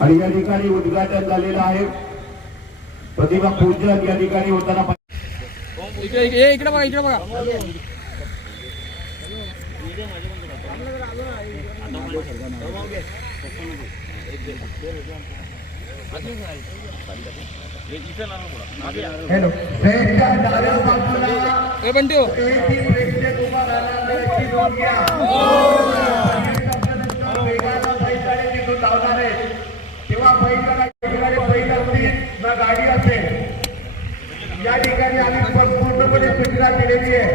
आणि या ठिकाणी उद्घाटन झालेलं आहे. प्रतिभा पूजन या ठिकाणी होताना इकडे बघा हॅलो बंटिओ तेव्हा गाडी असेल या ठिकाणी आम्ही पूर्णपणे सूचना केलेली आहे.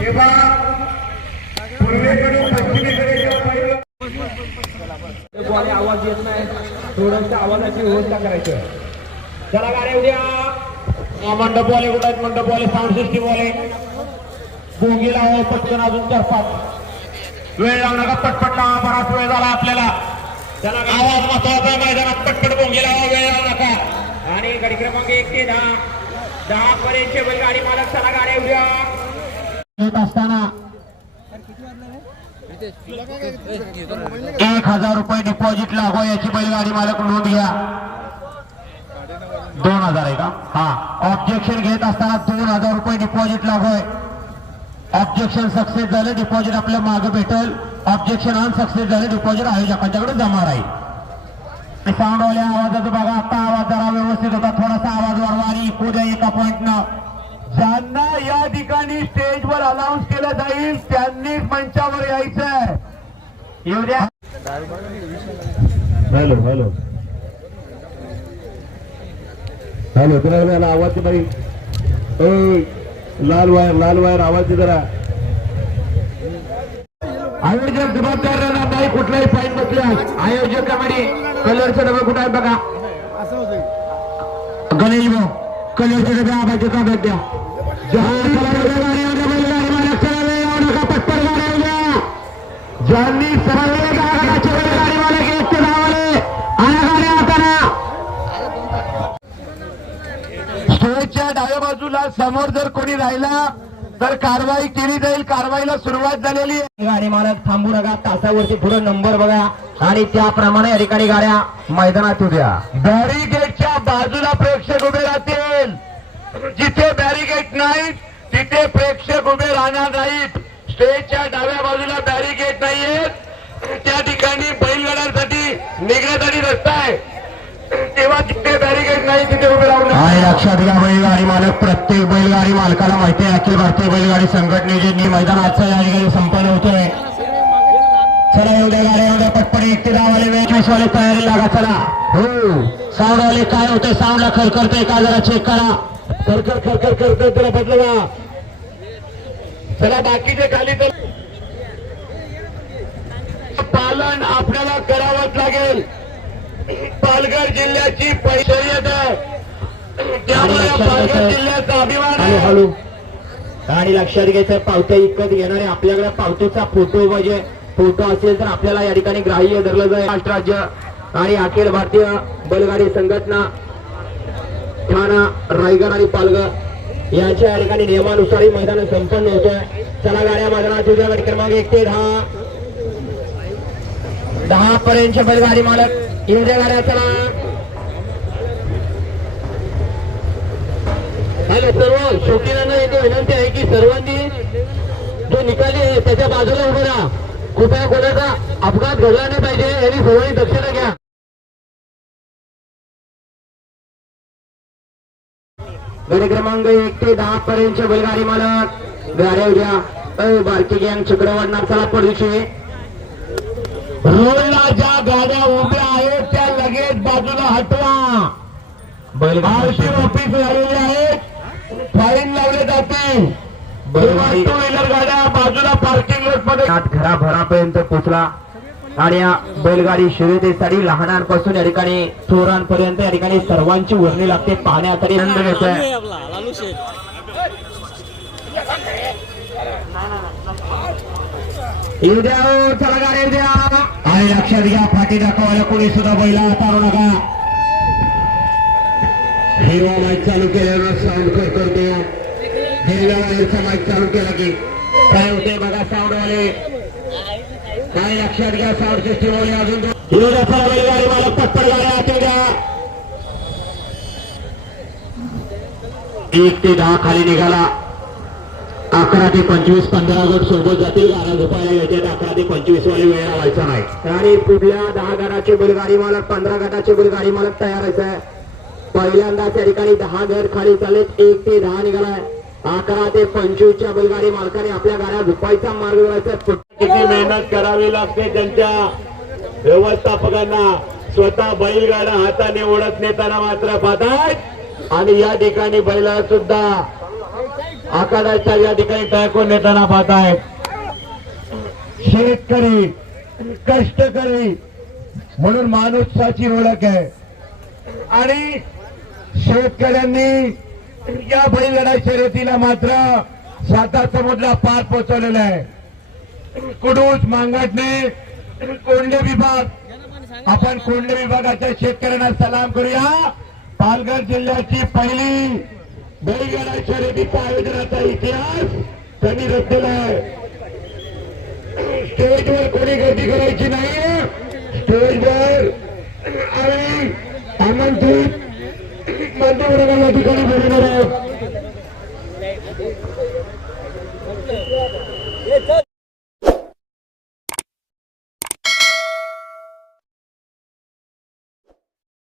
तेव्हा पूर्वेकडून पश्चिमेकडे आवाज येत नाही, थोडंसं आवाजाची व्यवस्था करायचं. चला गाड्या उद्या मंडप वाले कुठे आहेत? मंडप वाले साऊंड सिस्टीम वाले बोंगीला हो पटकन अजून 4-5 वेळ लावू नका. पटपट लावा, बराच वेळ झाला आपल्याला. चला आवाज महत्वाचा आहे मैदानात. पटपट बोंगीला हो, वेळ लावू नका. आणि गाडी क्रमांक 1 ते 10 पर्यंतचे बैलगाडी मालक चला गाड्या उद्या येत असताना 1000 रुपये डिपॉझिट लागो याची बैलगाडी मालक नोंद घ्या. 2000 आहे का? हा. ऑब्जेक्शन घेत असताना 2000 रुपये डिपॉझिट लागोय. ऑब्जेक्शन सक्सेस झालं, डिपॉझिट आपल्या मागे भेटल. ऑब्जेक्शन अनसक्सेस झालं, डिपॉझिट आयोजकांच्याकडे जमा राहील. साऊंडवाल्या आवाजाचं बघा, आता आवाज जरा व्यवस्थित होता, थोडासा आवाज वाढवा आणि उद्या एका पॉइंटनं ज्यांना या ठिकाणी स्टेजवर अनाऊन्स केलं जाईल त्यांनीच मंचावर यायचंय. येऊ द्या. हॅलो हॅलो हॅलो तुला आवाज बाई. लाल वायर आवाज जरा. आयोजक जबाबदार राहणार नाही कुठलाही फाईन बसल्यास. आयोजक कमिटी कलरचे डबे कुठे आहेत बघा. गणेश भाऊ कलरचे डबे आबाचे ताब्यात द्या. ज्यांनी सरळ गाडी मालक एक ते धावले स्टेजच्या डाव्या बाजूला समोर जर कोणी राहिला तर कारवाई केली जाईल. कारवाईला सुरुवात झालेली आहे. गाडी मालक थांबू नका, तासावरती पुढे नंबर बघा आणि त्याप्रमाणे या ठिकाणी गाड्या मैदानात उद्या. बॅरिगेटच्या बाजूला प्रेक्षक उभे राहतील. जिथे बॅरिगेट नाहीत तिथे प्रेक्षक उभे राहणार नाहीत. स्टेजच्या डाव्या बाजूला बॅरिगेट नाहीयेत, त्या ठिकाणी बैलगाड्यांसाठी निघण्यासाठी रस्ता आहे. तेव्हा जिथे बॅरिगेट नाही तिथे उभे राहून लक्षात घ्या. बैलगाडी मालक प्रत्येक बैलगाडी मालकाला माहिती आहे अखिल भारतीय बैलगाडी संघटनेचे मैदान आजचा या ठिकाणी संपन्न होतोय. चला एवढ्या गाड्या एवढ्या पटपट 1 ते 10 वाले 25 वाले तयारी लागा. चला हो साऊंड वाले काय होते, साऊंडला खरखरतोय का जरा चेक करा. खरखर खरखर खरखर तुला बदलवा. चला बाकीचे खाली तर पालन आपल्याला करावंच लागेल. पालघर जिल्ह्याची पैशयत आहे, त्यामुळे पालघर जिल्ह्याचा अभिमान आहे. आणि लक्षात घ्यायचं पावत्या इकत घेणारे आपल्याकडे पावतीचा फोटो म्हणजे फोटो असेल तर आपल्याला या ठिकाणी ग्राह्य धरलं जाईल. महाराष्ट्र राज्य आणि अखिल भारतीय बैलगाडी संघटना ठाणा रायगड आणि पालघर यांच्या या ठिकाणी नियमानुसार मैदान संपन्न होतोय. चला गाड्या मैदानात उद्या गाडी क्रमांक 1 ते 10 पर्यंतचे बैलगाडी मालक येऊ द्या गाड्या. चला हॅलो सर्व शौकीनांना एक विनंती आहे की सर्वांनी जो निकाली आहे त्याच्या बाजूला उभं राहा. कृपया कोणाचा अपघात घडला नाही पाहिजे यांनी सर्वांनी दक्षता घ्या. गाडी क्रमांक 1 ते 10 पर्यंतचे बैलगाडी मालक गाड्या उद्या. बारकी गँग चक्रवाढणार. चला पडदिशी रोडला ज्या गाड्या उभ्या आहेत त्या लगेच बाजूला हटवा. बैलगाडी ऑफिस झालेले आहेत, फाईन लावले जातील. टू व्हीलर गाड्या बाजूला पार्किंग लॉट मध्ये घराभरापर्यंत पोहोचला. आणि या बैलगाडी शर्यतीसाठी लहानांपासून या ठिकाणी चोरांपर्यंत या ठिकाणी सर्वांची वर्णी लागते. पाहण्यासाठी आनंद घेतोय. येऊ द्या चला गाडी द्या. आणि लक्षात घ्या फाटी दाखवायला कोणी सुद्धा बैला हाताळू नका. हिरवा माईक चालू केल्यावर साऊंड करतो. हिरव्या वायरचा माईक चालू केला की काय होते बघा साऊंड वाले. काय लक्षात घ्या साऊंड सिस्टीम वाले अजून बैलगाडी मला पटपट गाड्या हाती द्या. 1 ते 10 खाली निघाला. 11 ते 25 15 गट सोबत जातील. गाड्या झोपायला येते. 11 ते 25 वाली वेळ लावायचा नाही. आणि पुढल्या 10 गटाचे बैलगाडी मालक 15 गटाचे बैलगाडी मालक तयार आहे. पहिल्यांदा त्या ठिकाणी 10 गट खाली चालेत. 1 ते 10 निघालाय. 11 ते 25च्या बैलगाडी मालकाने आपल्या गाड्या झोपायचा मार्ग लावायचा. किती मेहनत करावी लागते त्यांच्या व्यवस्थापकांना. स्वतः बैलगाडा हाताने ओढत नेताना मात्र पाहतात आणि या ठिकाणी बैला सुद्धा आखाड्याच्या या ठिकाणी टाकून नेताना पाहतायत. शेतकरी कष्टकरी म्हणून माणुसाची ओळख आहे आणि शेतकऱ्यांनी या बैलगाडा शर्यतीला मात्र साता समुद्र पार पोहोचवलेला आहे. कुडूस मांगाटणे कोंडे विभाग आपण कोंडे विभागाच्या शेतकऱ्यांना सलाम करूया. पालघर जिल्ह्याची पहिली बैलगाडा शर्यतीच्या आयोजनाचा इतिहास त्यांनी रचलेला आहे. स्टेजवर कोणी गर्दी करायची नाही. स्टेजवर आणि आमंत्रित मान्यवरांना या ठिकाणी बोलणार आहे.